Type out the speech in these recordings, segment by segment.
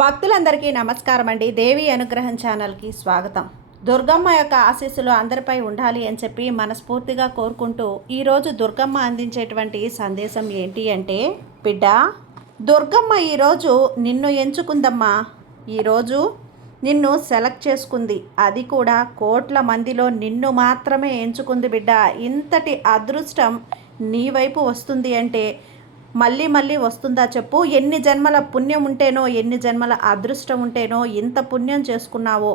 భక్తులందరికీ నమస్కారం అండి. దేవి అనుగ్రహం ఛానల్కి స్వాగతం. దుర్గమ్మ యొక్క ఆశీస్సులు అందరిపై ఉండాలి అని చెప్పి మనస్ఫూర్తిగా కోరుకుంటూ ఈరోజు దుర్గమ్మ అందించేటువంటి సందేశం ఏంటి అంటే, బిడ్డ, దుర్గమ్మ ఈరోజు నిన్ను ఎంచుకుందమ్మా. ఈరోజు నిన్ను సెలెక్ట్ చేసుకుంది. అది కూడా కోట్ల మందిలో నిన్ను మాత్రమే ఎంచుకుంది బిడ్డ. ఇంతటి అదృష్టం నీ వైపు వస్తుంది అంటే మళ్ళీ మళ్ళీ వస్తుందా చెప్పు? ఎన్ని జన్మల పుణ్యం ఉంటేనో, ఎన్ని జన్మల అదృష్టం ఉంటేనో, ఇంత పుణ్యం చేసుకున్నావో,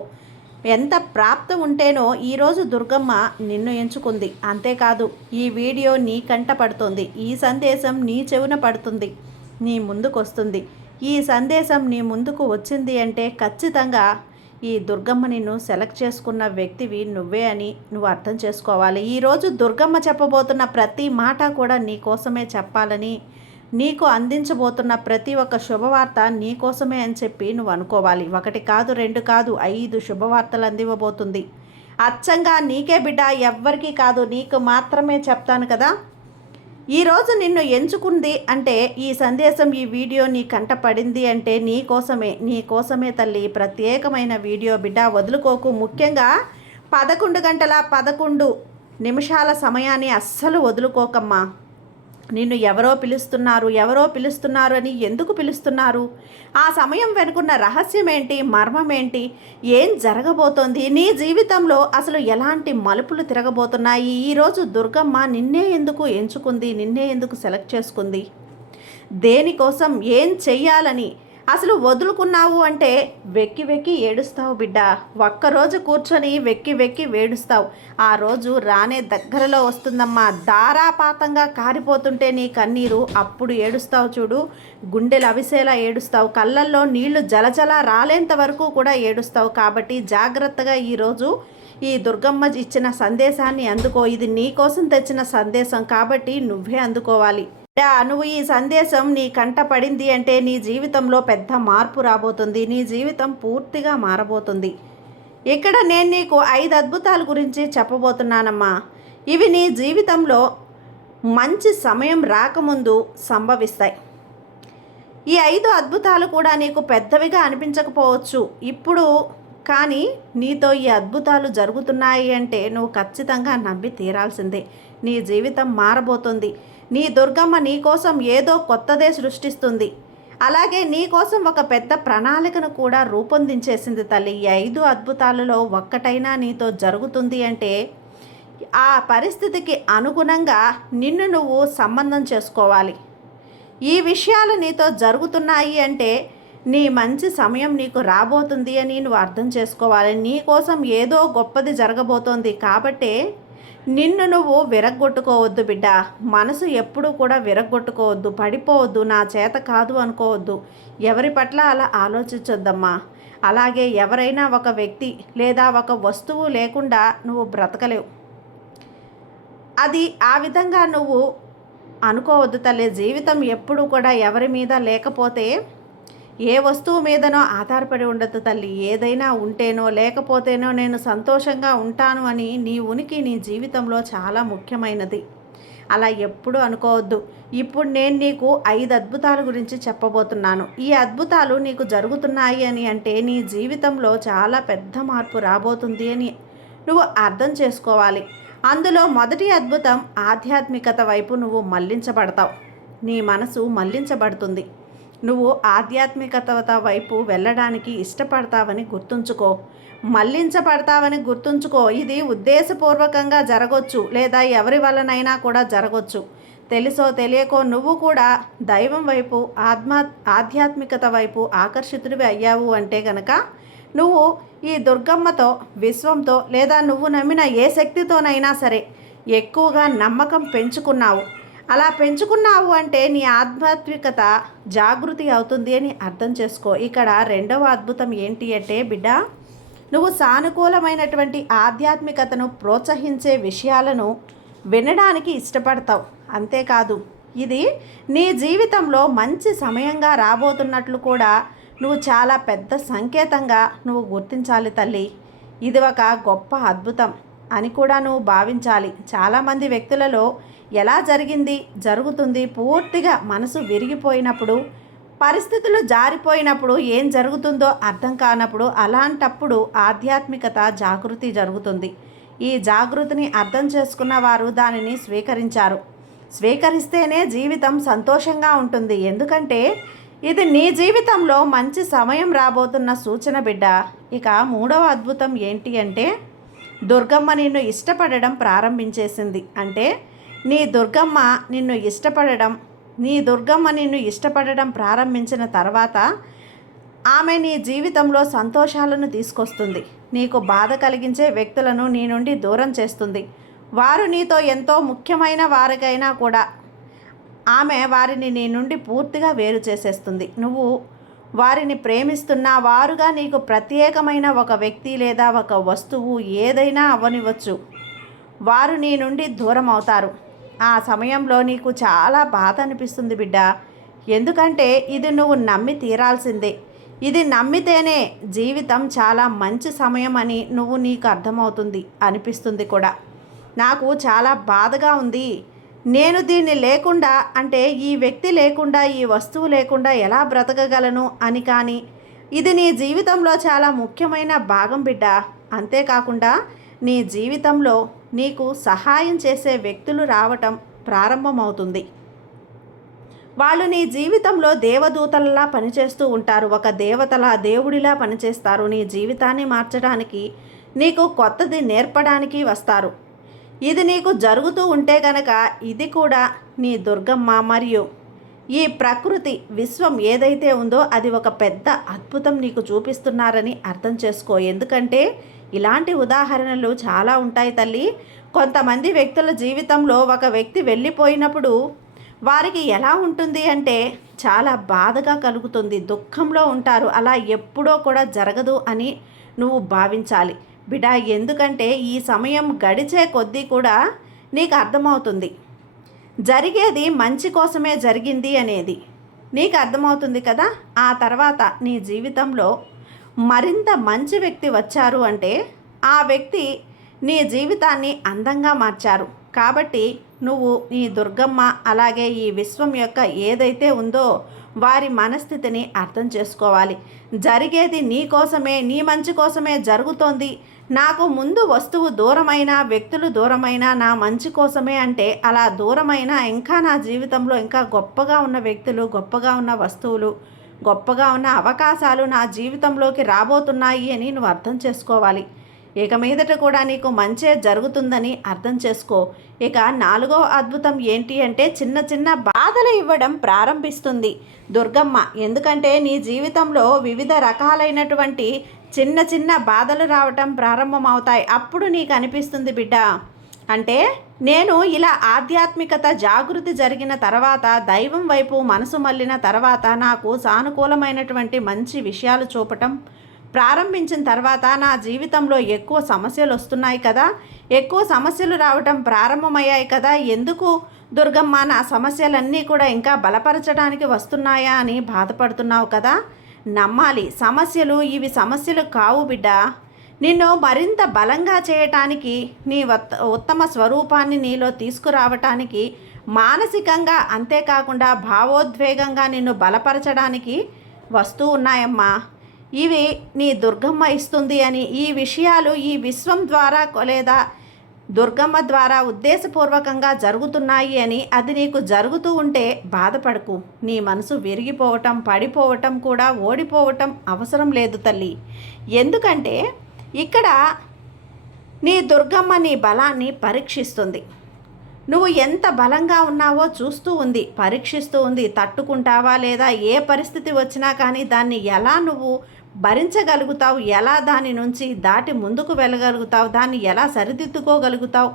ఎంత ప్రాప్తం ఉంటేనో ఈరోజు దుర్గమ్మ నిన్ను ఎంచుకుంది. అంతేకాదు, ఈ వీడియో నీ కంట పడుతుంది, ఈ సందేశం నీ చెవున పడుతుంది, నీ ముందుకు వస్తుంది. ఈ సందేశం నీ ముందుకు వచ్చింది అంటే ఖచ్చితంగా ఈ దుర్గమ్మ నిన్ను సెలెక్ట్ చేసుకున్న వ్యక్తివి నువ్వే అని నువ్వు అర్థం చేసుకోవాలి. ఈరోజు దుర్గమ్మ చెప్పబోతున్న ప్రతి మాట కూడా నీ కోసమే చెప్పాలని, నీకు అందించబోతున్న ప్రతి ఒక్క శుభవార్త నీ కోసమే అని చెప్పి నువ్వు అనుకోవాలి. ఒకటి కాదు, రెండు కాదు, 5 శుభవార్తలు అందివ్వబోతుంది. అచ్చంగా నీకే బిడ్డ, ఎవ్వరికీ కాదు, నీకు మాత్రమే చెప్తాను కదా. ఈరోజు నిన్ను ఎంచుకుంది అంటే, ఈ సందేశం, ఈ వీడియో నీ కంట పడింది అంటే నీ కోసమే తల్లి. ప్రత్యేకమైన వీడియో బిడ్డ, వదులుకోకు. ముఖ్యంగా 11 గంటల 11 నిమిషాల సమయాన్ని అస్సలు వదులుకోకమ్మా. నిన్ను ఎవరో పిలుస్తున్నారు అని ఎందుకు పిలుస్తున్నారు? ఆ సమయం వెనుకున్న రహస్యం ఏంటి, మర్మం ఏంటి, ఏం జరగబోతోంది, నీ జీవితంలో అసలు ఎలాంటి మలుపులు తిరగబోతున్నాయి? ఈరోజు దుర్గమ్మ నిన్నే ఎందుకు ఎంచుకుంది, నిన్నే ఎందుకు సెలెక్ట్ చేసుకుంది, దేనికోసం, ఏం చెయ్యాలని? అసలు వదులుకున్నావు అంటే వెక్కి వెక్కి ఏడుస్తావు బిడ్డ. ఒక్కరోజు కూర్చొని వెక్కి వెక్కి వేడుస్తావు. ఆ రోజు రానే దగ్గరలో వస్తుందమ్మా. ధారాపాతంగా కారిపోతుంటే నీ కన్నీరు, అప్పుడు ఏడుస్తావు చూడు. గుండెలు అవిసేలా ఏడుస్తావు. కళ్ళల్లో నీళ్లు జలజల రాలేంత వరకు కూడా ఏడుస్తావు. కాబట్టి జాగ్రత్తగా ఈరోజు ఈ దుర్గమ్మ ఇచ్చిన సందేశాన్ని అందుకో. ఇది నీ కోసం తెచ్చిన సందేశం కాబట్టి నువ్వే అందుకోవాలి. నువ్వు ఈ సందేశం నీ కంట పడింది అంటే నీ జీవితంలో పెద్ద మార్పు రాబోతుంది. నీ జీవితం పూర్తిగా మారబోతుంది. ఇక్కడ నేను నీకు 5 అద్భుతాల గురించి చెప్పబోతున్నానమ్మా. ఇవి నీ జీవితంలో మంచి సమయం రాకముందు సంభవిస్తాయి. ఈ 5 అద్భుతాలు కూడా నీకు పెద్దవిగా అనిపించకపోవచ్చు ఇప్పుడు, కానీ నీతో ఈ అద్భుతాలు జరుగుతున్నాయి అంటే నువ్వు ఖచ్చితంగా నమ్మి తీరాల్సిందే. నీ జీవితం మారబోతుంది. నీ దుర్గమ్మ నీకోసం ఏదో కొత్తదే సృష్టిస్తుంది. అలాగే నీకోసం ఒక పెద్ద ప్రణాళికను కూడా రూపొందించేసింది తల్లి. ఈ 5 అద్భుతాలలో ఒక్కటైనా నీతో జరుగుతుంది అంటే ఆ పరిస్థితికి అనుగుణంగా నిన్ను నువ్వు సంబంధం చేసుకోవాలి. ఈ విషయాలు నీతో జరుగుతున్నాయి అంటే నీ మంచి సమయం నీకు రాబోతుంది అని నువ్వు అర్థం చేసుకోవాలి. నీ కోసం ఏదో గొప్పది జరగబోతోంది. కాబట్టే నిన్ను నువ్వు విరగ్గొట్టుకోవద్దు బిడ్డ. మనసు ఎప్పుడూ కూడా విరగ్గొట్టుకోవద్దు, పడిపోవద్దు, నా చేత కాదు అనుకోవద్దు. ఎవరి పట్ల అలా ఆలోచించొద్దమ్మా. అలాగే ఎవరైనా ఒక వ్యక్తి లేదా ఒక వస్తువు లేకుండా నువ్వు బ్రతకలేవు. అది ఆ విధంగా నువ్వు అనుకోవద్దు తల్లి. జీవితం ఎప్పుడు కూడా ఎవరి మీద లేకపోతే, ఏ వస్తువు మీదనో ఆధారపడి ఉండదు తల్లి. ఏదైనా ఉంటేనో లేకపోతేనో నేను సంతోషంగా ఉంటాను అని నీ ఉనికి నీ జీవితంలో చాలా ముఖ్యమైనది. అలా ఎప్పుడు అనుకోవద్దు. ఇప్పుడు నేను నీకు 5 అద్భుతాల గురించి చెప్పబోతున్నాను. ఈ అద్భుతాలు నీకు జరుగుతున్నాయి అని అంటే నీ జీవితంలో చాలా పెద్ద మార్పు రాబోతుంది అని నువ్వు అర్థం చేసుకోవాలి. అందులో మొదటి అద్భుతం, ఆధ్యాత్మికత వైపు నువ్వు మళ్లించబడతావు. నీ మనసు మళ్లించబడుతుంది. నువ్వు ఆధ్యాత్మికత వైపు వెళ్ళడానికి ఇష్టపడతావని గుర్తుంచుకో, మళ్లించబడతావని గుర్తుంచుకో. ఇది ఉద్దేశపూర్వకంగా జరగవచ్చు, లేదా ఎవరి వల్లనైనా కూడా జరగవచ్చు. తెలుసో తెలియకో నువ్వు కూడా దైవం వైపు, ఆధ్యాత్మికత వైపు ఆకర్షితుడివి అయ్యావు అంటే గనక నువ్వు ఈ దుర్గమ్మతో, విశ్వంతో, లేదా నువ్వు నమ్మిన ఏ శక్తితోనైనా సరే ఎక్కువగా నమ్మకం పెంచుకున్నావు. అలా పెంచుకున్నావు అంటే నీ ఆధ్యాత్మికత జాగృతి అవుతుంది అని అర్థం చేసుకో. ఇక్కడ రెండవ అద్భుతం ఏంటి అంటే బిడ్డ, నువ్వు సానుకూలమైనటువంటి ఆధ్యాత్మికతను ప్రోత్సహించే విషయాలను వినడానికి ఇష్టపడతావు. అంతేకాదు, ఇది నీ జీవితంలో మంచి సమయంగా రాబోతున్నట్లు కూడా నువ్వు చాలా పెద్ద సంకేతంగా నువ్వు గుర్తించాలి తల్లి. ఇది ఒక గొప్ప అద్భుతం అని కూడా నువ్వు భావించాలి. చాలామంది వ్యక్తులలో ఎలా జరుగుతుంది పూర్తిగా మనసు విరిగిపోయినప్పుడు పరిస్థితులు జారిపోయినప్పుడు ఏం జరుగుతుందో అర్థం కానప్పుడు అలాంటప్పుడు ఆధ్యాత్మికత జాగృతి జరుగుతుంది. ఈ జాగృతిని అర్థం చేసుకున్న వారు దానిని స్వీకరించారు. స్వీకరిస్తేనే జీవితం సంతోషంగా ఉంటుంది. ఎందుకంటే ఇది నీ జీవితంలో మంచి సమయం రాబోతున్న సూచన బిడ్డ. ఇక మూడవ అద్భుతం ఏంటి అంటే దుర్గమ్మ నిన్ను ఇష్టపడడం ప్రారంభించేసింది. అంటే నీ దుర్గమ్మ నిన్ను ఇష్టపడడం ప్రారంభించిన తర్వాత ఆమె నీ జీవితంలో సంతోషాలను తీసుకొస్తుంది. నీకు బాధ కలిగించే వ్యక్తులను నీ నుండి దూరం చేస్తుంది. వారు నీతో ఎంతో ముఖ్యమైన వారికైనా కూడా ఆమె వారిని నీ నుండి పూర్తిగా వేరు చేసేస్తుంది. నువ్వు వారిని ప్రేమిస్తున్నా వారుగా నీకు ప్రత్యేకమైన ఒక వ్యక్తి లేదా ఒక వస్తువు ఏదైనా అవ్వనివ్వచ్చు, వారు నీ నుండి దూరం అవుతారు. ఆ సమయంలో నీకు చాలా బాధ అనిపిస్తుంది బిడ్డ. ఎందుకంటే ఇది నువ్వు నమ్మి తీరాల్సిందే. ఇది నమ్మితేనే జీవితం చాలా మంచి సమయం అని నీకు అర్థమవుతుంది అనిపిస్తుంది కూడా. నాకు చాలా బాధగా ఉంది, నేను దీన్ని లేకుండా అంటే ఈ వ్యక్తి లేకుండా ఈ వస్తువు లేకుండా ఎలా బ్రతకగలను అని. కానీ ఇది నీ జీవితంలో చాలా ముఖ్యమైన భాగం బిడ్డ. అంతేకాకుండా నీ జీవితంలో నీకు సహాయం చేసే వ్యక్తులు రావటం ప్రారంభమవుతుంది. వాళ్ళు నీ జీవితంలో దేవదూతలలా పనిచేస్తూ ఉంటారు. ఒక దేవుడిలా పనిచేస్తారు. నీ జీవితాన్ని మార్చడానికి, నీకు కొత్తది నేర్పడానికి వస్తారు. ఇది నీకు జరుగుతూ ఉంటే గనక ఇది కూడా నీ దుర్గమ్మ మరియు ఈ ప్రకృతి విశ్వం ఏదైతే ఉందో అది ఒక పెద్ద అద్భుతం నీకు చూపిస్తున్నారని అర్థం చేసుకో. ఎందుకంటే ఇలాంటి ఉదాహరణలు చాలా ఉంటాయి తల్లి. కొంతమంది వ్యక్తుల జీవితంలో ఒక వ్యక్తి వెళ్ళిపోయినప్పుడు వారికి ఎలా ఉంటుంది అంటే చాలా బాధగా కలుగుతుంది, దుఃఖంలో ఉంటారు. అలా ఎప్పుడో కూడా జరగదు అని నువ్వు భావించాలి బిడ్డ. ఎందుకంటే ఈ సమయం గడిచే కొద్దీ కూడా నీకు అర్థమవుతుంది జరిగేది మంచి కోసమే జరిగింది అనేది నీకు అర్థమవుతుంది కదా. ఆ తర్వాత నీ జీవితంలో మరింత మంచి వ్యక్తి వచ్చారు అంటే ఆ వ్యక్తి నీ జీవితాన్ని అందంగా మార్చారు. కాబట్టి నువ్వు నీ దుర్గమ్మ అలాగే ఈ విశ్వం యొక్క ఏదైతే ఉందో వారి మనస్థితిని అర్థం చేసుకోవాలి. జరిగేది నీ కోసమే, నీ మంచి కోసమే జరుగుతోంది. నాకు ముందు వస్తువు దూరమైన, వ్యక్తులు దూరమైన నా మంచి కోసమే అంటే అలా దూరమైన ఇంకా నా జీవితంలో ఇంకా గొప్పగా ఉన్న వ్యక్తులు, గొప్పగా ఉన్న వస్తువులు, గొప్పగా ఉన్న అవకాశాలు నా జీవితంలోకి రాబోతున్నాయి అని నువ్వు అర్థం చేసుకోవాలి. ఇక మీదట కూడా నీకు మంచే జరుగుతుందని అర్థం చేసుకో. ఇక నాలుగో అద్భుతం ఏంటి అంటే చిన్న చిన్న బాధలు ఇవ్వడం ప్రారంభిస్తుంది దుర్గమ్మ. ఎందుకంటే నీ జీవితంలో వివిధ రకాలైనటువంటి చిన్న చిన్న బాధలు రావటం ప్రారంభమవుతాయి. అప్పుడు నీకు అనిపిస్తుంది బిడ్డ, అంటే నేను ఇలా ఆధ్యాత్మికత జాగృతి జరిగిన తర్వాత, దైవం వైపు మనసు మళ్ళిన తర్వాత, నాకు సానుకూలమైనటువంటి మంచి విషయాలు చూపటం ప్రారంభించిన తర్వాత నా జీవితంలో ఎక్కువ సమస్యలు వస్తున్నాయి కదా, ఎక్కువ సమస్యలు రావటం ప్రారంభమయ్యాయి కదా, ఎందుకు దుర్గమ్మ నా సమస్యలన్నీ కూడా ఇంకా బలపరచడానికి వస్తున్నాయా అని బాధపడుతున్నావు కదా. నమ్మాలి, ఇవి సమస్యలు కావు బిడ్డ. నిన్ను మరింత బలంగా చేయటానికి, నీ ఉత్తమ స్వరూపాన్ని నీలో తీసుకురావటానికి, మానసికంగా అంతేకాకుండా భావోద్వేగంగా నిన్ను బలపరచడానికి వస్తూ ఉన్నాయమ్మా. ఇవి నీ దుర్గమ్మ ఇస్తుంది అని, ఈ విషయాలు ఈ విశ్వం ద్వారా లేదా దుర్గమ్మ ద్వారా ఉద్దేశపూర్వకంగా జరుగుతున్నాయి అని అది నీకు జరుగుతూ ఉంటే బాధపడకు. నీ మనసు విరిగిపోవటం, పడిపోవటం కూడా, ఓడిపోవటం అవసరం లేదు తల్లి. ఎందుకంటే ఇక్కడ నీ దుర్గమ్మ నీ బలాన్ని పరీక్షిస్తుంది. నువ్వు ఎంత బలంగా ఉన్నావో చూస్తూ ఉంది, పరీక్షిస్తూ ఉంది. తట్టుకుంటావా లేదా, ఏ పరిస్థితి వచ్చినా కానీ దాన్ని ఎలా నువ్వు భరించగలుగుతావు, ఎలా దాని నుంచి దాటి ముందుకు వెళ్ళగలుగుతావు, దాన్ని ఎలా సరిదిద్దుకోగలుగుతావు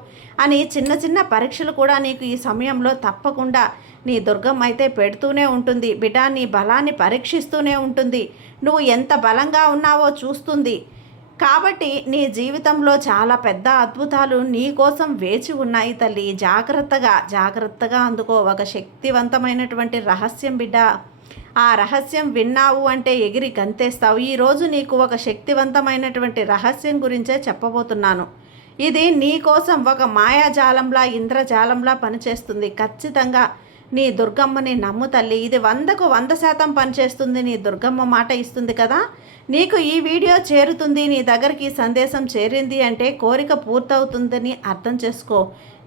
అని చిన్న చిన్న పరీక్షలు కూడా నీకు ఈ సమయంలో తప్పకుండా నీ దుర్గమ్మ అయితే పెడుతూనే ఉంటుంది బిడ్డ. నీ బలాన్ని పరీక్షిస్తూనే ఉంటుంది. నువ్వు ఎంత బలంగా ఉన్నావో చూస్తుంది. కాబట్టి నీ జీవితంలో చాలా పెద్ద అద్భుతాలు నీ కోసం వేచి ఉన్నాయి తల్లి. జాగ్రత్తగా అందుకో. ఒక శక్తివంతమైనటువంటి రహస్యం బిడ్డ. ఆ రహస్యం విన్నావు అంటే ఎగిరి గంతేస్తావు. ఈరోజు నీకు ఒక శక్తివంతమైనటువంటి రహస్యం గురించే చెప్పబోతున్నాను. ఇది నీ కోసం ఒక మాయాజాలంలా, ఇంద్రజాలంలా పనిచేస్తుంది. ఖచ్చితంగా నీ దుర్గమ్మని నమ్ము తల్లి. ఇది 100% పనిచేస్తుంది. నీ దుర్గమ్మ మాట ఇస్తుంది కదా. నీకు ఈ వీడియో చేరుతుంది, నీ దగ్గరికి సందేశం చేరింది అంటే కోరిక పూర్తవుతుందని అర్థం చేసుకో.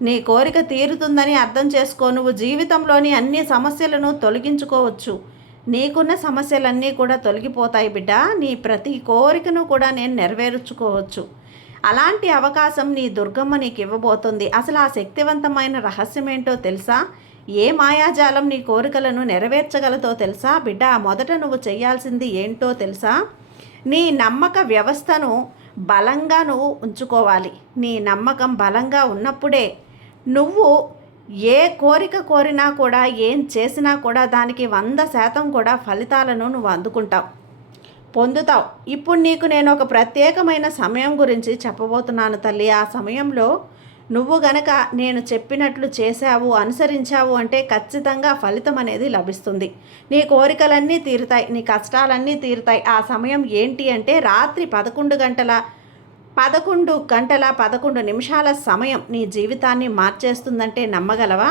నీ కోరిక తీరుతుందని అర్థం చేసుకో. నువ్వు జీవితంలోని అన్ని సమస్యలను తొలగించుకోవచ్చు. నీకున్న సమస్యలన్నీ కూడా తొలగిపోతాయి బిడ్డ. నీ ప్రతి కోరికను కూడా నేను నెరవేర్చుకోవచ్చు. అలాంటి అవకాశం నీ దుర్గమ్మ నీకు ఇవ్వబోతుంది. అసలు ఆ శక్తివంతమైన రహస్యం ఏంటో తెలుసా? ఏ మాయాజాలం నీ కోరికలను నెరవేర్చగలదో తెలుసా బిడ్డ? మొదట నువ్వు చేయాల్సింది ఏంటో తెలుసా? నీ నమ్మక వ్యవస్థను బలంగా నువ్వు ఉంచుకోవాలి. నీ నమ్మకం బలంగా ఉన్నప్పుడే నువ్వు ఏ కోరిక కోరినా కూడా, ఏం చేసినా కూడా దానికి 100% కూడా ఫలితాలను నువ్వు అందుకుంటావు, పొందుతావు. ఇప్పుడు నీకు నేను ఒక ప్రత్యేకమైన సమయం గురించి చెప్పబోతున్నాను తల్లి. ఆ సమయంలో నువ్వు గనక నేను చెప్పినట్లు చేశావు, అనుసరించావు అంటే ఖచ్చితంగా ఫలితం అనేది లభిస్తుంది. నీ కోరికలన్నీ తీరుతాయి, నీ కష్టాలన్నీ తీరుతాయి. ఆ సమయం ఏంటి అంటే రాత్రి 11 గంటల 11 సమయం నీ జీవితాన్ని మార్చేస్తుందంటే నమ్మగలవా?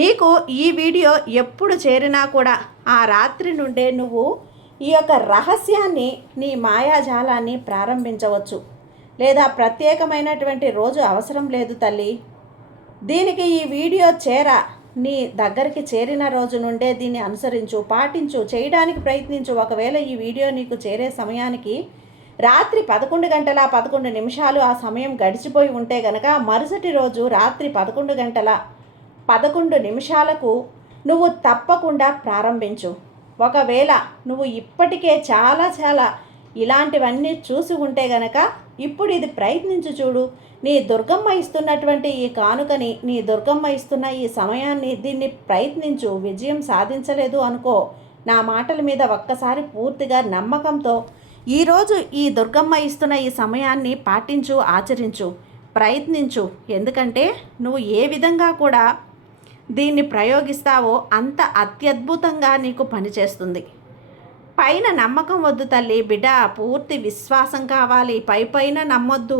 నీకు ఈ వీడియో ఎప్పుడు చేరినా కూడా ఆ రాత్రి నుండే నువ్వు ఈ యొక్క రహస్యాన్ని, నీ మాయాజాలాన్ని ప్రారంభించవచ్చు. లేదా ప్రత్యేకమైనటువంటి రోజు అవసరం లేదు తల్లి. దీనికి ఈ వీడియో నీ దగ్గరికి చేరిన రోజు నుండే దీన్ని అనుసరించు, పాటించు, చేయడానికి ప్రయత్నించు. ఒకవేళ ఈ వీడియో నీకు చేరే సమయానికి రాత్రి 11 గంటల 11 నిమిషాలు ఆ సమయం గడిచిపోయి ఉంటే గనక మరుసటి రోజు రాత్రి 11 గంటల 11 నిమిషాలకు నువ్వు తప్పకుండా ప్రారంభించు. ఒకవేళ నువ్వు ఇప్పటికే చాలా ఇలాంటివన్నీ చూసి ఉంటే గనక ఇప్పుడు ఇది ప్రయత్నించు చూడు. నీ దుర్గమ్మ ఇస్తున్నటువంటి ఈ కానుకని, నీ దుర్గమ్మ ఇస్తున్న ఈ సమయాన్ని, దీన్ని ప్రయత్నించు. విజయం సాధించలేదు అనుకో, నా మాటల మీద ఒక్కసారి పూర్తిగా నమ్మకంతో ఈరోజు ఈ దుర్గమ్మ ఇస్తున్న ఈ సమయాన్ని పాటించు, ఆచరించు, ప్రయత్నించు. ఎందుకంటే నువ్వు ఏ విధంగా కూడా దీన్ని ప్రయోగిస్తావో అంత అత్యద్భుతంగా నీకు పనిచేస్తుంది. పైన నమ్మకం వద్దు తల్లి బిడ్డ, పూర్తి విశ్వాసం కావాలి. పైన నమ్మొద్దు.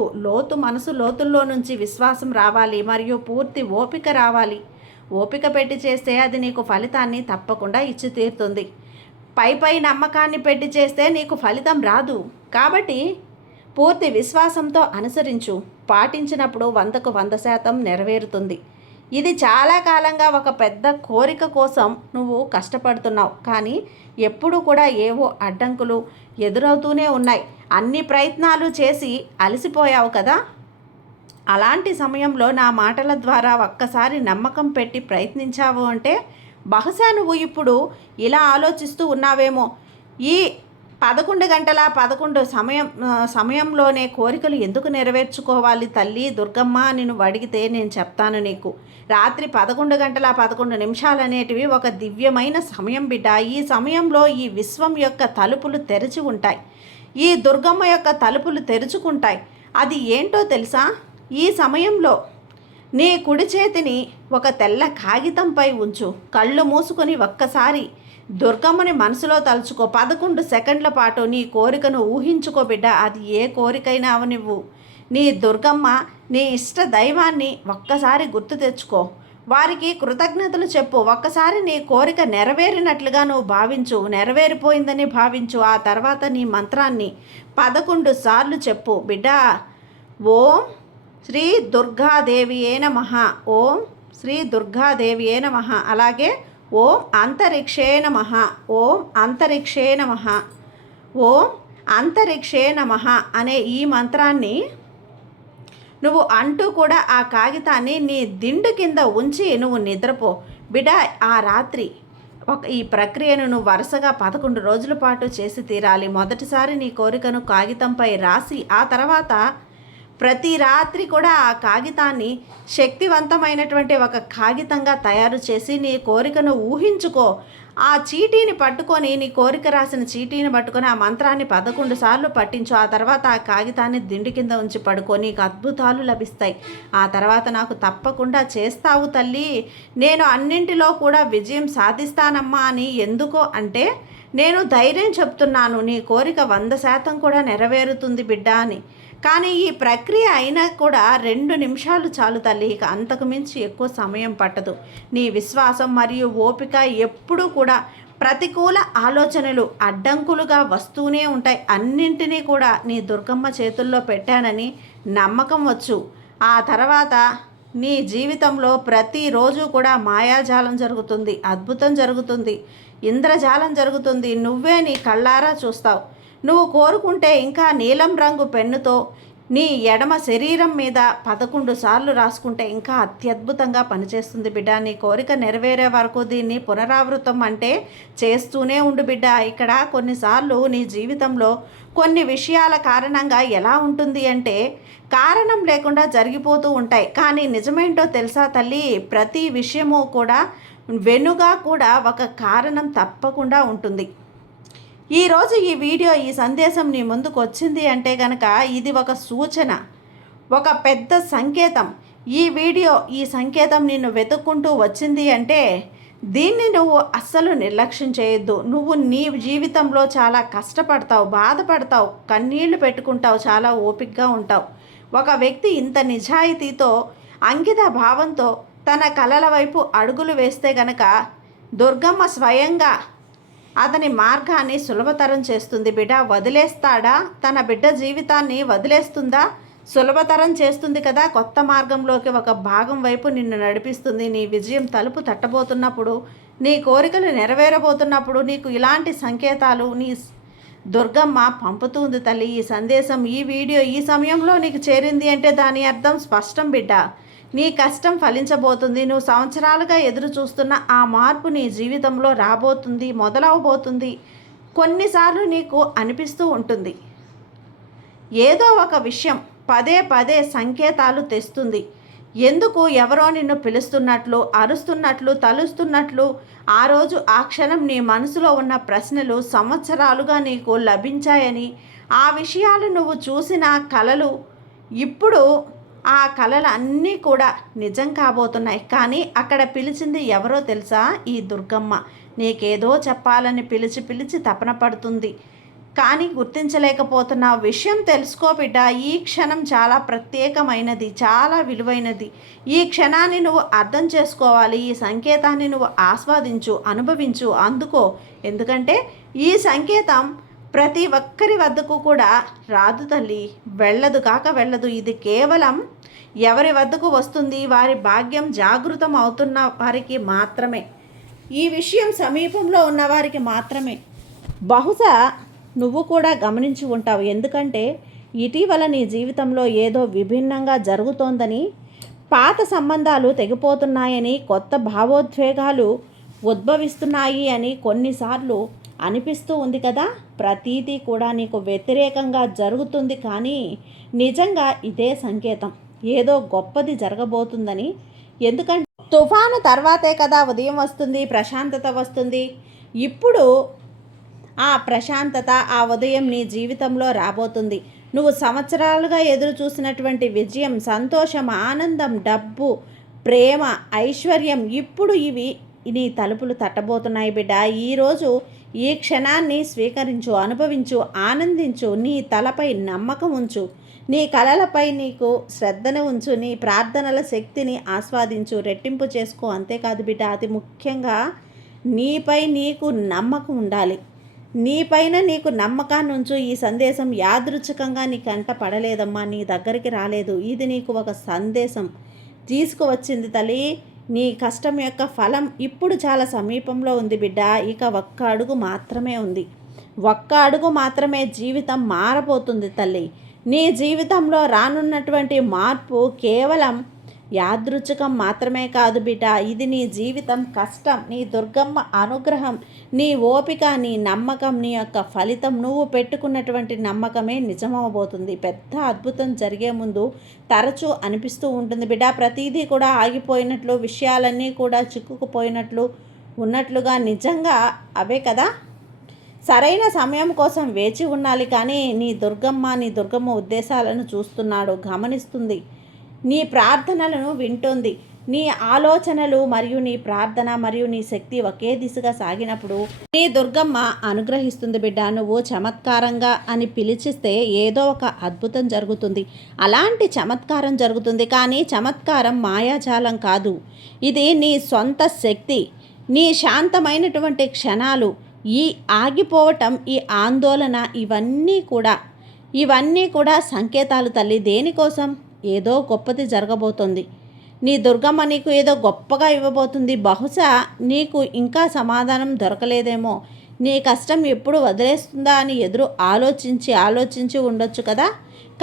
మనసు లోతుల్లో నుంచి విశ్వాసం రావాలి, మరియు పూర్తి ఓపిక రావాలి. ఓపిక పెట్టి చేస్తే అది నీకు ఫలితాన్ని తప్పకుండా ఇచ్చి తీరుతుంది. పై నమ్మకాన్ని పెట్టి చేస్తే నీకు ఫలితం రాదు. కాబట్టి పూర్తి విశ్వాసంతో అనుసరించు. పాటించినప్పుడు 100% నెరవేరుతుంది. ఇది చాలా కాలంగా ఒక పెద్ద కోరిక కోసం నువ్వు కష్టపడుతున్నావు, కానీ ఎప్పుడు కూడా ఏవో అడ్డంకులు ఎదురవుతూనే ఉన్నాయి. అన్ని ప్రయత్నాలు చేసి అలసిపోయావు కదా. అలాంటి సమయంలో నా మాటల ద్వారా ఒక్కసారి నమ్మకం పెట్టి ప్రయత్నించావు అంటే బహుశా నువ్వు ఇప్పుడు ఇలా ఆలోచిస్తూ ఉన్నావేమో, ఈ 11 గంటల 11 సమయంలోనే కోరికలు ఎందుకు నెరవేర్చుకోవాలి తల్లి దుర్గమ్మ అని నువ్వు అడిగితే నేను చెప్తాను నీకు. రాత్రి 11 గంటల 11 నిమిషాలు అనేటివి ఒక దివ్యమైన సమయం బిడ్డ. ఈ సమయంలో ఈ విశ్వం యొక్క తలుపులు తెరిచి ఉంటాయి. ఈ దుర్గమ్మ యొక్క తలుపులు తెరుచుకుంటాయి. అది ఏంటో తెలుసా? ఈ సమయంలో నీ కుడి చేతిని ఒక తెల్ల కాగితంపై ఉంచు. కళ్ళు మూసుకొని ఒక్కసారి దుర్గమ్మని మనసులో తలుచుకో. 11 సెకండ్ల పాటు నీ కోరికను ఊహించుకో బిడ్డ. అది ఏ కోరికైనా అవనివ్వు. నీ దుర్గమ్మ, నీ ఇష్ట దైవాన్ని ఒక్కసారి గుర్తు తెచ్చుకో. వారికి కృతజ్ఞతలు చెప్పు. ఒక్కసారి నీ కోరిక నెరవేరినట్లుగా నువ్వు భావించు, నెరవేరిపోయిందని భావించు. ఆ తర్వాత నీ మంత్రాన్ని 11 సార్లు చెప్పు బిడ్డ. ఓం శ్రీ దుర్గాదేవియే నమః, ఓం శ్రీ దుర్గాదేవియే నమః. అలాగే ఓం అంతరిక్షే నమః, ఓం అంతరిక్షే నమః, ఓం అంతరిక్షే నమః అనే ఈ మంత్రాన్ని నువ్వు అంటూ కూడా ఆ కాగితాన్ని నీ దిండు కింద ఉంచి నువ్వు నిద్రపో బిడ్డ. ఆ రాత్రి ఈ ప్రక్రియను నువ్వు వరుసగా 11 రోజుల పాటు చేసి తీరాలి. మొదటిసారి నీ కోరికను కాగితంపై రాసి ఆ తర్వాత ప్రతి రాత్రి కూడా ఆ కాగితాన్ని శక్తివంతమైనటువంటి ఒక కాగితంగా తయారు చేసి నీ కోరికను ఊహించుకో. ఆ చీటీని పట్టుకొని, నీ కోరిక రాసిన చీటీని పట్టుకొని ఆ మంత్రాన్ని 11 సార్లు పట్టించు. ఆ తర్వాత ఆ కాగితాన్ని దిండు కింద ఉంచి పడుకో. నీకు అద్భుతాలు లభిస్తాయి. ఆ తర్వాత నాకు తప్పకుండా చేస్తావు తల్లి, నేను అన్నింటిలో కూడా విజయం సాధిస్తానమ్మా అని. ఎందుకో అంటే నేను ధైర్యం చెప్తున్నాను, నీ కోరిక 100% కూడా నెరవేరుతుంది బిడ్డ అని. కానీ ఈ ప్రక్రియ అయినా కూడా 2 నిమిషాలు చాలు తల్లి, ఇక అంతకు మించి ఎక్కువ సమయం పట్టదు. నీ విశ్వాసం మరియు ఓపిక ఎప్పుడూ కూడా ప్రతికూల ఆలోచనలు అడ్డంకులుగా వస్తూనే ఉంటాయి. అన్నింటినీ కూడా నీ దుర్గమ్మ చేతుల్లో పెట్టానని నమ్మకం వచ్చు. ఆ తర్వాత నీ జీవితంలో ప్రతిరోజు కూడా మాయాజాలం జరుగుతుంది, అద్భుతం జరుగుతుంది, ఇంద్రజాలం జరుగుతుంది. నువ్వే నీ కళ్ళారా చూస్తావు. నువ్వు కోరుకుంటే ఇంకా నీలం రంగు పెన్నుతో నీ ఎడమ శరీరం మీద 11 సార్లు రాసుకుంటే ఇంకా అత్యద్భుతంగా పనిచేస్తుంది బిడ్డ. నీ కోరిక నెరవేరే వరకు దీన్ని పునరావృతం అంటే చేస్తూనే ఉండు బిడ్డ. ఇక్కడ కొన్నిసార్లు నీ జీవితంలో కొన్ని విషయాల కారణంగా ఎలా ఉంటుంది అంటే కారణం లేకుండా జరిగిపోతూ ఉంటాయి. కానీ నిజమేంటో తెలుసా తల్లి, ప్రతి విషయము కూడా వెనుక కూడా ఒక కారణం తప్పకుండా ఉంటుంది. ఈరోజు ఈ వీడియో, ఈ సందేశం నీ ముందుకు వచ్చింది అంటే కనుక ఇది ఒక సూచన, ఒక పెద్ద సంకేతం. ఈ వీడియో, ఈ సంకేతం నిన్ను వెతుక్కుంటూ వచ్చింది అంటే దీన్ని నువ్వు అస్సలు నిర్లక్ష్యం చేయొద్దు. నువ్వు నీ జీవితంలో చాలా కష్టపడతావు, బాధపడతావు, కన్నీళ్లు పెట్టుకుంటావు, చాలా ఓపికగా ఉంటావు. ఒక వ్యక్తి ఇంత నిజాయితీతో, అంకిత భావంతో తన కలల వైపు అడుగులు వేస్తే గనక దుర్గమ్మ స్వయంగా అతని మార్గాన్ని సులభతరం చేస్తుంది బిడ్డ. వదిలేస్తాడా? తన బిడ్డ జీవితాన్ని వదిలేస్తుందా? సులభతరం చేస్తుంది కదా. కొత్త మార్గంలోకి, ఒక భాగం వైపు నిన్ను నడిపిస్తుంది. నీ విజయం తలుపు తట్టబోతున్నప్పుడు, నీ కోరికలు నెరవేరబోతున్నప్పుడు నీకు ఇలాంటి సంకేతాలు నీ దుర్గమ్మ పంపుతుంది తల్లి. ఈ సందేశం, ఈ వీడియో ఈ సమయంలో నీకు చేరింది అంటే దాని అర్థం స్పష్టం బిడ్డ. నీ కష్టం ఫలించబోతుంది. నువ్వు సంవత్సరాలుగా ఎదురు చూస్తున్న ఆ మార్పు నీ జీవితంలో రాబోతుంది, మొదలవబోతుంది. కొన్నిసార్లు నీకు అనిపిస్తూ ఉంటుంది ఏదో ఒక విషయం పదే పదే సంకేతాలు తెస్తుంది. ఎందుకు? ఎవరో నిన్ను పిలుస్తున్నట్లు, అరుస్తున్నట్లు, తలుస్తున్నట్లు. ఆ రోజు, ఆ క్షణం నీ మనసులో ఉన్న ప్రశ్నలు సంవత్సరాలుగా నీకు లభించాయని, ఆ విషయాలు నువ్వు చూసిన కలలు ఇప్పుడు ఆ కలలు అన్నీ కూడా నిజం కాబోతున్నాయి. కానీ అక్కడ పిలిచింది ఎవరో తెలుసా? ఈ దుర్గమ్మ. నీకేదో చెప్పాలని పిలిచి పిలిచి తపన పడుతుంది, కానీ గుర్తించలేకపోతున్న విషయం తెలుసుకో బిడ్డ. ఈ క్షణం చాలా ప్రత్యేకమైనది, చాలా విలువైనది. ఈ క్షణాన్ని నువ్వు అర్థం చేసుకోవాలి. ఈ సంకేతాన్ని నువ్వు ఆస్వాదించు, అనుభవించు, అందుకో. ఎందుకంటే ఈ సంకేతం ప్రతి ఒక్కరి వద్దకు కూడా రాదు తల్లి, వెళ్ళదు కాక వెళ్ళదు. ఇది కేవలం ఎవరి వద్దకు వస్తుంది? వారి భాగ్యం జాగృతం అవుతున్న వారికి మాత్రమే. ఈ విషయం సమీపంలో ఉన్న వారికి మాత్రమే. బహుశా నువ్వు కూడా గమనించి ఉంటావు. ఎందుకంటే ఇటీవల నీ జీవితంలో ఏదో విభిన్నంగా జరుగుతోందని, పాత సంబంధాలు తెగిపోతున్నాయని, కొత్త భావోద్వేగాలు ఉద్భవిస్తున్నాయి అని కొన్నిసార్లు అనిపిస్తూ ఉంది కదా. ప్రతీదీ కూడా నీకు వ్యతిరేకంగా జరుగుతుంది, కానీ నిజంగా ఇదే సంకేతం, ఏదో గొప్పది జరగబోతుందని. ఎందుకంటే తుఫాను తర్వాతే కదా ఉదయం వస్తుంది, ప్రశాంతత వస్తుంది. ఇప్పుడు ఆ ప్రశాంతత, ఆ ఉదయం నీ జీవితంలో రాబోతుంది. నువ్వు సంవత్సరాలుగా ఎదురు చూసినటువంటి విజయం, సంతోషం, ఆనందం, డబ్బు, ప్రేమ, ఐశ్వర్యం ఇప్పుడు ఇవి నీ తలుపులు తట్టబోతున్నాయి బిడ్డ. ఈరోజు ఈ క్షణాన్ని స్వీకరించు, అనుభవించు, ఆనందించు. నీ తలపై నమ్మకం ఉంచు, నీ కలలపై నీకు శ్రద్ధను ఉంచు, నీ ప్రార్థనల శక్తిని ఆస్వాదించు, రెట్టింపు చేసుకో. అంతేకాదు బిడ్డ, అతి ముఖ్యంగా నీపై నీకు నమ్మకం ఉండాలి. నీపైన నీకు నమ్మకాన్ని ఉంచు. ఈ సందేశం యాదృచ్ఛికంగా నీ కంట పడలేదమ్మా, నీ దగ్గరికి రాలేదు. ఇది నీకు ఒక సందేశం తీసుకువచ్చింది తల్లి. నీ కష్టం యొక్క ఫలం ఇప్పుడు చాలా సమీపంలో ఉంది బిడ్డ. ఇక ఒక్క అడుగు మాత్రమే ఉంది, ఒక్క అడుగు మాత్రమే. జీవితం మారబోతుంది తల్లి. నీ జీవితంలో రానున్నటువంటి మార్పు కేవలం యాదృచ్ఛికం మాత్రమే కాదు బిడ్డ. ఇది నీ జీవితం కష్టం, నీ దుర్గమ్మ అనుగ్రహం, నీ ఓపిక, నీ నమ్మకం, నీ యొక్క ఫలితం. నువ్వు పెట్టుకున్నటువంటి నమ్మకమే నిజమవబోతుంది. పెద్ద అద్భుతం జరిగే ముందు తరచూ అనిపిస్తూ ఉంటుంది బిడ్డ. ప్రతిదీ కూడా ఆగిపోయినట్లు, విషయాలన్నీ కూడా చిక్కుకుపోయినట్లు ఉన్నట్లుగా నిజంగా అవే కదా. సరైన సమయం కోసం వేచి ఉండాలి. కానీ నీ దుర్గమ్మ ఉద్దేశాలను చూస్తున్నాడు, గమనిస్తుంది, నీ ప్రార్థనలను వింటుంది. నీ ఆలోచనలు మరియు నీ ప్రార్థన మరియు నీ శక్తి ఒకే దిశగా సాగినప్పుడు నీ దుర్గమ్మ అనుగ్రహిస్తుంది బిడ్డ. నువ్వు చమత్కారంగా అని పిలిచిస్తే ఏదో ఒక అద్భుతం జరుగుతుంది. అలాంటి చమత్కారం జరుగుతుంది. కానీ చమత్కారం మాయాజాలం కాదు. ఇది నీ సొంత శక్తి, నీ శాంతమైనటువంటి క్షణాలు, ఈ ఆగిపోవటం, ఈ ఆందోళన, ఇవన్నీ కూడా సంకేతాలు తల్లి. దేనికోసం? ఏదో గొప్పది జరగబోతోంది. నీ దుర్గమ్మ నీకు ఏదో గొప్పగా ఇవ్వబోతుంది. బహుశా నీకు ఇంకా సమాధానం దొరకలేదేమో. నీ కష్టం ఎప్పుడు వదిలేస్తుందా అని ఆలోచించి ఉండొచ్చు కదా.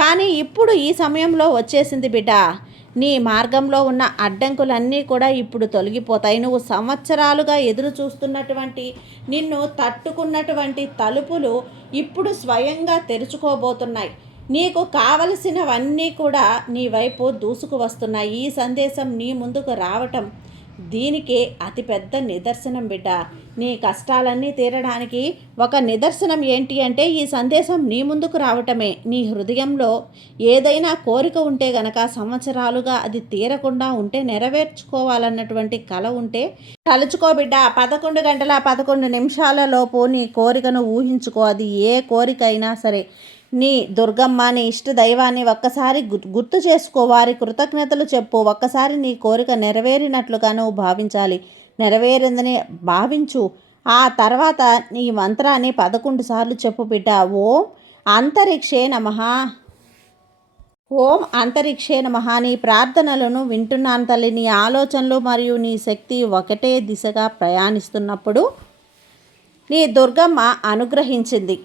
కానీ ఇప్పుడు ఈ సమయంలో వచ్చేసింది బిడ్డ. నీ మార్గంలో ఉన్న అడ్డంకులన్నీ కూడా ఇప్పుడు తొలగిపోతాయి. నువ్వు సంవత్సరాలుగా ఎదురు చూస్తున్నటువంటి, నిన్ను తట్టుకున్నటువంటి తలుపులు ఇప్పుడు స్వయంగా తెరుచుకోబోతున్నాయి. నీకు కావలసినవన్నీ కూడా నీ వైపు దూసుకు వస్తున్నాయి. ఈ సందేశం నీ ముందుకు రావటం దీనికి అతిపెద్ద నిదర్శనం బిడ్డ. నీ కష్టాలన్నీ తీరడానికి ఒక నిదర్శనం ఏంటి అంటే ఈ సందేశం నీ ముందుకు రావటమే. నీ హృదయంలో ఏదైనా కోరిక ఉంటే గనక, సంవత్సరాలుగా అది తీరకుండా ఉంటే, నెరవేర్చుకోవాలన్నటువంటి కల ఉంటే తలుచుకో బిడ్డ. 11 గంటల 11 నిమిషాల లోపు నీ కోరికను ఊహించుకో. అది ఏ కోరిక అయినా సరే. నీ దుర్గమ్మ, నీ ఇష్ట దైవాన్ని ఒక్కసారి గుర్తు చేసుకో. వారి కృతజ్ఞతలు చెప్పు. ఒక్కసారి నీ కోరిక నెరవేరినట్లుగా నువ్వు భావించాలి. నెరవేరిందని భావించు. ఆ తర్వాత నీ మంత్రాన్ని 11 సార్లు చెప్పు బిడ్డ. ఓం అంతరిక్షే నమః, ఓం అంతరిక్షే నమః. నీ ప్రార్థనలను వింటున్నాను తల్లి. నీ ఆలోచనలు మరియు నీ శక్తి ఒకటే దిశగా ప్రయాణిస్తున్నప్పుడు నీ దుర్గమ్మ అనుగ్రహించింది.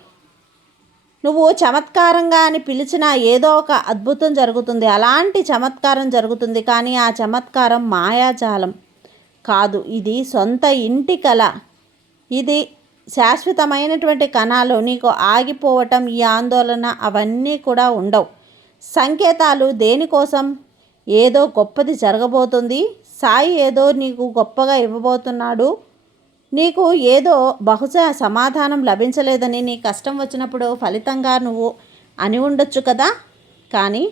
నువ్వు చమత్కారంగా అని పిలిచినా ఏదో ఒక అద్భుతం జరుగుతుంది. అలాంటి చమత్కారం జరుగుతుంది. కానీ ఆ చమత్కారం మాయాజాలం కాదు. ఇది సొంత ఇంటి కళ. ఇది శాశ్వతమైనటువంటి కణాలు. నీకు ఆగిపోవటం, ఈ ఆందోళన అవన్నీ కూడా ఉండవు. సంకేతాలు దేనికోసం? ఏదో గొప్పది జరగబోతుంది. సాయి ఏదో నీకు గొప్పగా ఇవ్వబోతున్నాడు. నీకు ఏదో బహుశా సమాధానం లభించలేదని, నీ కష్టం వచ్చినప్పుడు ఫలితంగా నువ్వు అని ఉండొచ్చు కదా. కానీ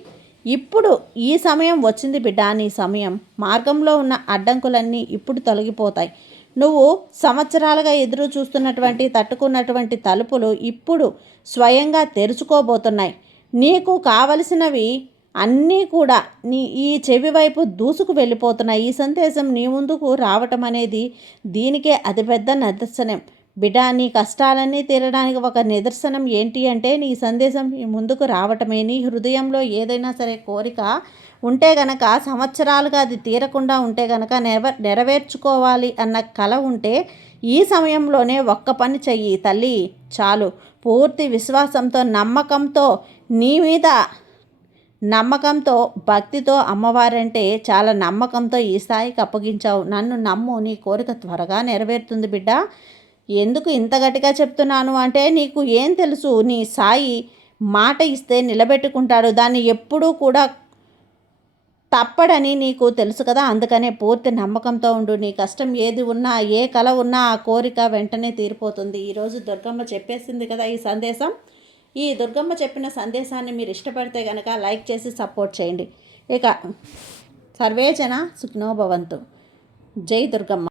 ఇప్పుడు ఈ సమయం వచ్చింది బిడ్డ. నీ సమయం. మార్గంలో ఉన్న అడ్డంకులన్నీ ఇప్పుడు తొలగిపోతాయి. నువ్వు సంవత్సరాలుగా ఎదురు చూస్తున్నటువంటి, తట్టుకున్నటువంటి తలుపులు ఇప్పుడు స్వయంగా తెరుచుకోబోతున్నాయి. నీకు కావలసినవి అన్నీ కూడా ఈ చెవి వైపు దూసుకు వెళ్ళిపోతున్నాయి. ఈ సందేశం నీ ముందుకు రావటం అనేది దీనికే అతిపెద్ద నిదర్శనం బిడ్డ. నీ కష్టాలన్నీ తీరడానికి ఒక నిదర్శనం ఏంటి అంటే నీ సందేశం నీ ముందుకు రావటమే. నీ హృదయంలో ఏదైనా సరే కోరిక ఉంటే గనక, సంవత్సరాలుగా అది తీరకుండా ఉంటే గనక, నెరవేర్చుకోవాలి అన్న కల ఉంటే ఈ సమయంలోనే ఒక్క పని చెయ్యి తల్లి. చాలు. పూర్తి విశ్వాసంతో, నమ్మకంతో, నీ మీద నమ్మకంతో, భక్తితో, అమ్మవారంటే చాలా నమ్మకంతో ఈ స్థాయికి అప్పగించావు. నన్ను నమ్ము, నీ కోరిక త్వరగా నెరవేరుతుంది బిడ్డ. ఎందుకు ఇంత గట్టిగా చెప్తున్నాను అంటే నీకు ఏం తెలుసు? నీ సాయి మాట ఇస్తే నిలబెట్టుకుంటాడు. దాన్ని ఎప్పుడూ కూడా తప్పడని నీకు తెలుసు కదా. అందుకనే పూర్తి నమ్మకంతో ఉండు. నీ కష్టం ఏది ఉన్నా, ఏ కల ఉన్నా ఆ కోరిక వెంటనే తీరిపోతుంది. ఈరోజు దుర్గమ్మ చెప్పేసింది కదా ఈ సందేశం. ఈ దుర్గమ్మ చెప్పిన సందేశాన్ని మీరు ఇష్టపడితే కనుక లైక్ చేసి సపోర్ట్ చేయండి. ఇక సర్వేజన సుఖినో భవంతు. జై దుర్గమ్మ.